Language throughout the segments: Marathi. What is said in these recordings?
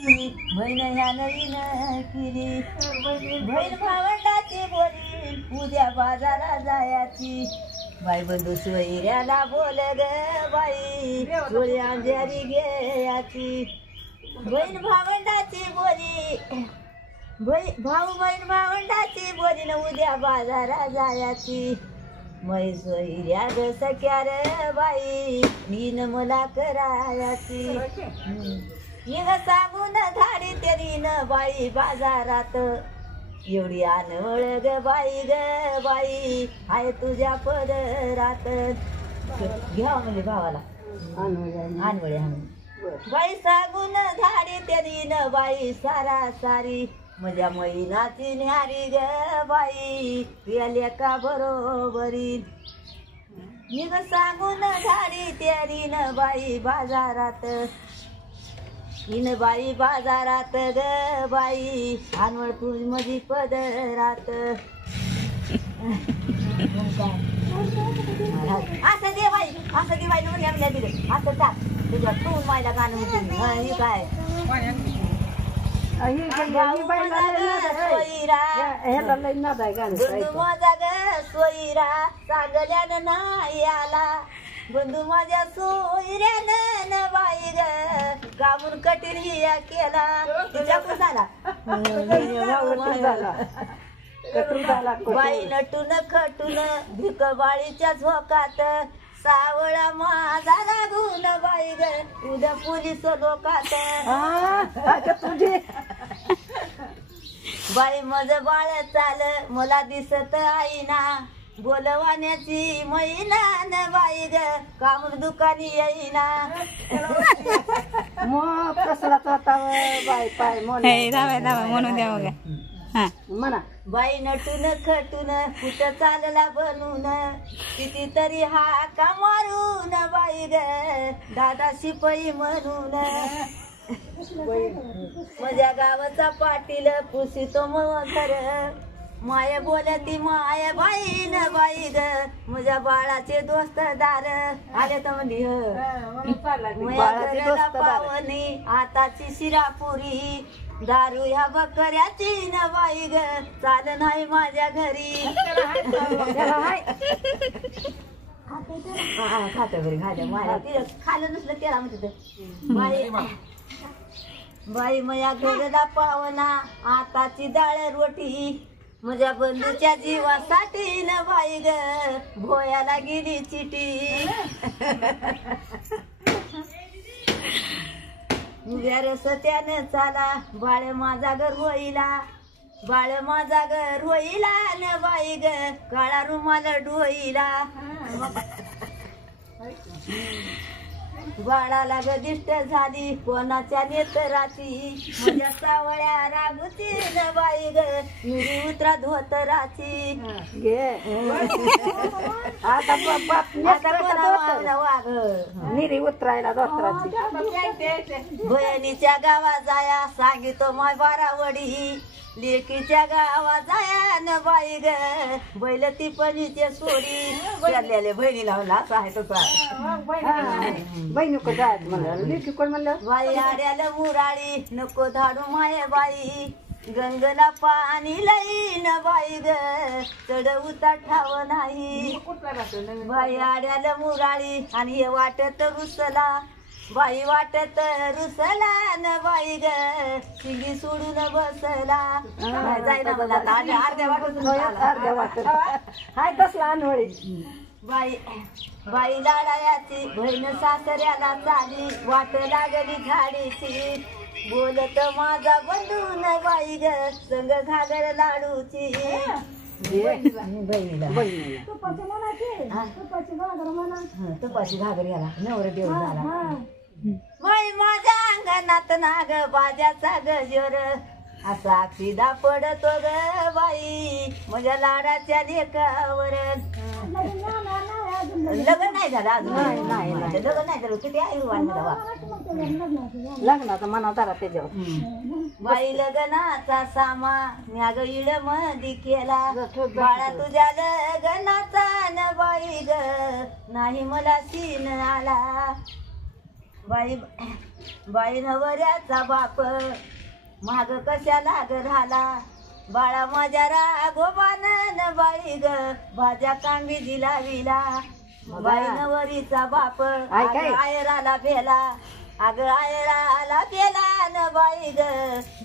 बहीण ह्या नवीन केली बहीण भावंडाची बोली उद्या बाजारा जायाची बाई बंधू सोयऱ्याला बोल ग बाई चोळी अंजारी घ्यायची बहीण भावंडाची बोली भाऊ बहीण भावंडाची बोली न उद्या बाजारा जायाची मै सोयऱ्या ग सख्या रे बाई नीन मला करायाची निघ सांगून धाडी तेरीन बाई बाजारात एवढी आणवळ ग बाई आहे तुझ्या पदरात घ्या म्हणजे भावाला आणवळे बाई सांगून धाडी तेरीन बाई सारा सारी माझ्या मैनाची न्यारी ग बाई तुझ्या का बरोबरी निघ सांगून धाडी तेरीन बाई बाजारात इन बाई बाजारात ग बाई आणवळ तुझी मधी पदरात असं दे बाई म्हणल्या दिलं असं टाक तुझ्या तू मायला गाणं होती काय माझा ग सोयरा सांगल्यानं नाही आला बंधू माझ्या सोयऱ्यानं बाई ग कामून कठीण हिया केला तुझ्या झाला बाई नटून खटून भिक बाळीच्या झोकात सावळा माझा लागून बाई ग उद्या पोलीस लोकात बाई मज बाळ चाल मला दिसत आईना बोलवाण्याची मैना न बाई ग कामून दुकानी येईना मग कसला बाई पाय म्हणून द्या म्हणा बाई नटून खटून कुठं चालला बनून कितीतरी हाका मारून बाई ग दादा शिपाई म्हणून माझ्या गावाचा पाटील पुसितो मगर माया बोलती माया बाई न बाई ग माझ्या बाळाचे दोस्तदार आले तर म्हणली पावनी आताची शिरापुरी दारू ह्या बकऱ्याची न बाई ग चाल नाही माझ्या घरी खात घरी खाल्या माया खाल्लं नसलं त्याला म्हणते बाई बाई माझ्या घरला पावना आताची डाळ रोटी माझ्या बंधूच्या जीवासाठी न बाई ग भोयाला गेली चिठी उद्या रस्त्यानं चाला बाळ माझा घर होईला न बाई ग काळा रुमाल डोईला बाळाला ग दिष्ट झाली कोणाच्या नेतराची माझ्या सावळ्या रागुची न बाई ग मिरी उतरा धोतराची मिरी उतरायला धोतराची बहिणीच्या गावा जाया सांगितो माय बारावडी लेकीच्या गावा जाया न बाई ग बैल ती पणीचे सोडी चाललेले बहिणी लावला असं आहे तसं बहिणी को जायत म्हणलं लेकी कोण म्हणलं बाई आड्याला मुराळी नको धाडू माये बाई गंगला पाणी लई न बाई ग चढ उतार ठाव नाही बाई आड्याला मुराळी आणि हे वाटत रुसला बाई वाटत रुसला न बाई ग शिंगी सोडून बसला जायला मला अर्ध्या वाटत हाय तसला अनवळी बाई लाडायाची बहीण सासऱ्याला चाली वाट लागली झाडीची बोलत माझा बंधू न बाई ग संग घागर लाडूची तुपाची घागर याला नवर देव झाला बाई माझ्या अंगणात नाग बाजाचा गजर असा अक्षिदा पडतो ग बाई माझ्या लाडाच्या लेकावर लग्न नाही झालं अजून लग्न नाही झालं किती आई लग्नाचा मना जरा त्याच्यावर बाई लग्नाचा सामा म्या ग इड मधी केला बाळा तुझ्या लग्नाचा न बाई ग नाही मला सीन आला बाई बाई नवऱ्याचा बाप माग कशाला ग राहिला बाळा माझ्या राघोबान न बाई ग भाज्या कांबी दिला विला बाई नवरीचा बाप आयराला भेला अग आयराला भेला न बाई ग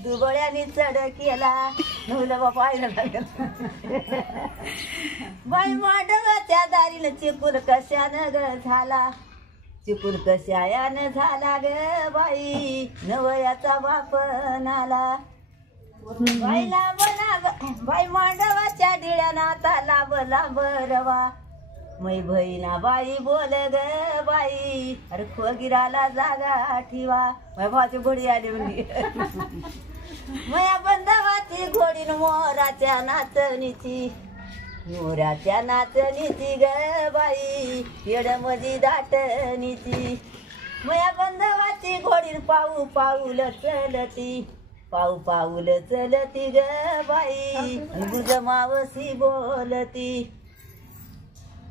दुबळ्यानी चढ केला नवलं बापा आयराला बाई मांडवाच्या दारीला चिपूल कशानं ग झाला चिपूल कशायानं झाला ग बाई नवऱ्याचा बाप नाला बाईला बोला बाई मांडवाच्या डिळ्यानं आता लाभ लाभ रवा मै बहिणा बाई बोल ग बाई अरे खोगिराला जागा ठेवा माझ्या भावाची घोडी आली म्हणजे मया बंधवाची घोडीन मोराच्या नाचणीची मोराच्या नाचणीची ग बाई येड मधी दाटणीची मया बंधवाची घोडीन पाऊ पाऊल चलती पाऊ पाऊल चलती ग बाई गुज मावशी बोलती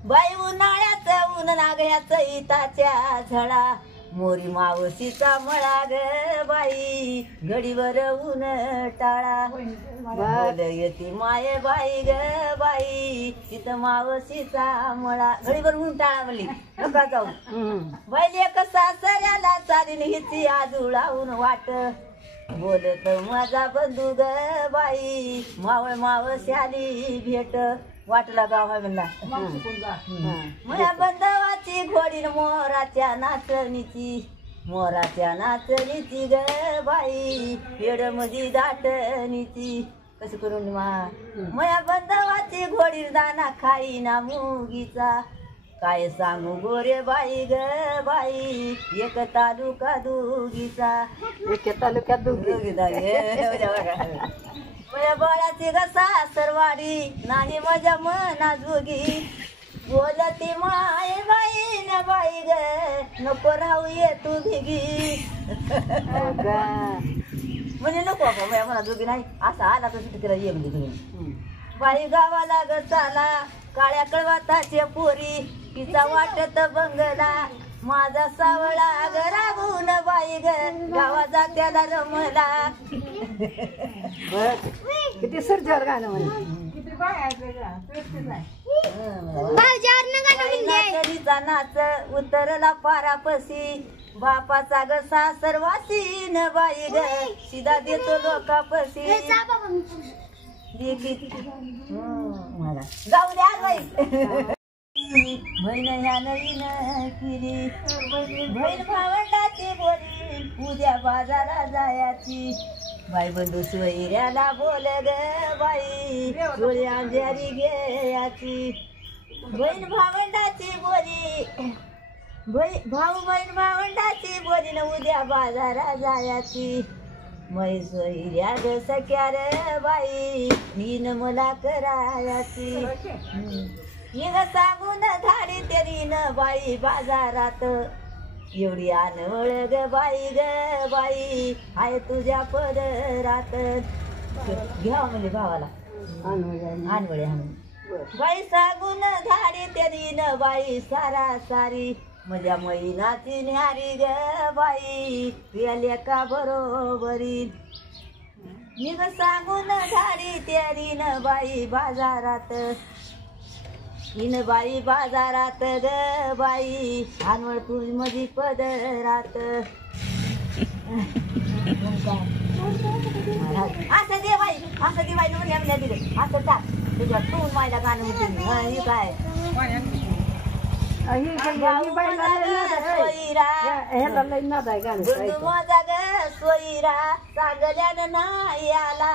बाई उन्हाळ्याचं ऊन नागयाचं इताच्या झळा मोरी मावशीचा मळा ग बाई घडीवर ऊन टाळा बोल येते माये बाई ग बाई तिथं मावशीचा मळा घडीवर ऊन टाळा म्हणली नका जाऊ बाई एक सासऱ्याला चालीन हिची आजूळावून वाट बोलत माझा बंधू ग बाई मावळ मावशी आली भेट वाटला गाव आहे म्हणला माझ्या बंधवाची घोडीन मोराच्या नाचणीची ग बाई पेड मधी दाटणीची कशी करून माझ्या बंधवाची घोडीन दाना खाई ना मुगीचा काय सांगू गोरे बाई ग बाई एक तालुका दुगीचा एके तालुक्यात दुगीचा माझ्या बाळाची ग सासरवाडी नाही माझ्या मना जोगी बोलती माय बाई न बाई ग नको राहू ये तू भिगी म्हणजे नको बाबा माझ्या मना जोगी नाही असा आला तर तिला ये म्हणजे तुम्ही बाई गावाला ग चाला काळ्या कळवाताचे पोरी तिचा वाटत बंगला माझा सावळा ग राबून बाई ग गावा जात्याला रमला किती सरजार गाणं नाचणीचा नाच उतरला पारापसी बापाचा ग सासरवासी न बाई ग शिदा देतो लोकापसी मला जाऊ द्या बाई बहीण ह्या नवीन केली बहीण भावंडाची बोली उद्या बाजारा जायची बाई बंधू सोयऱ्याला बोल ग बाई डोळे अंधारी घ्यायची बहीण भावंडाची बोली भाऊ बहीण भावंडाची बोली न उद्या बाजारा जायची मै सोयऱ्या ग सख्या रे बाई हीन मला करायची निघ सांगून धाडी तेरी न बाई बाजारात एवढी आणवळ ग बाई आहे तुझ्या पदरात घ्या म्हणजे भावाला आणवळे बाई सांगून धाडी तेरी न बाई सारा सारी माझ्या मैनाची न्यारी ग बाई प्याले का बरोबरी निघ सांगून धाडी तेरी न बाई बाजारात इन बाई बाजारात ग बाई आणवळ तू मधी पदरात असं दे बाई म्हणल्या दिलं असं टाक तुझ्या तू मायला गाणं म्हणते काय माझा ग सोयरा सांगल्यानं नाही आला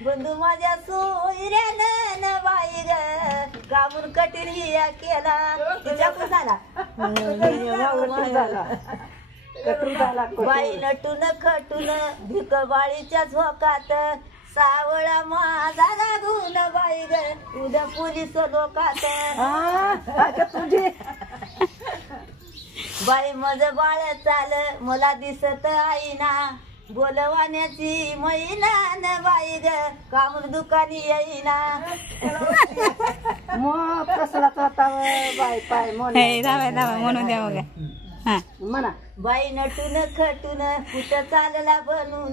बंधू माझ्या सोयऱ्यानं न बाई ग कामून कठीण हिया केला तिच्या झाला बाई नटून खटून भिक बाळीच्या झोकात सावळा माझा लागून बाई ग उद्या पोलीस लोकात बाई मज बाळ चाल मला दिसत आईना बोलवाण्याची मैना न बाई ग कामून दुकानी येईना मग कसला बाय पाय म्हणून द्या बघा हा म्हणा बाई नटून खटून कुठं चालला बनून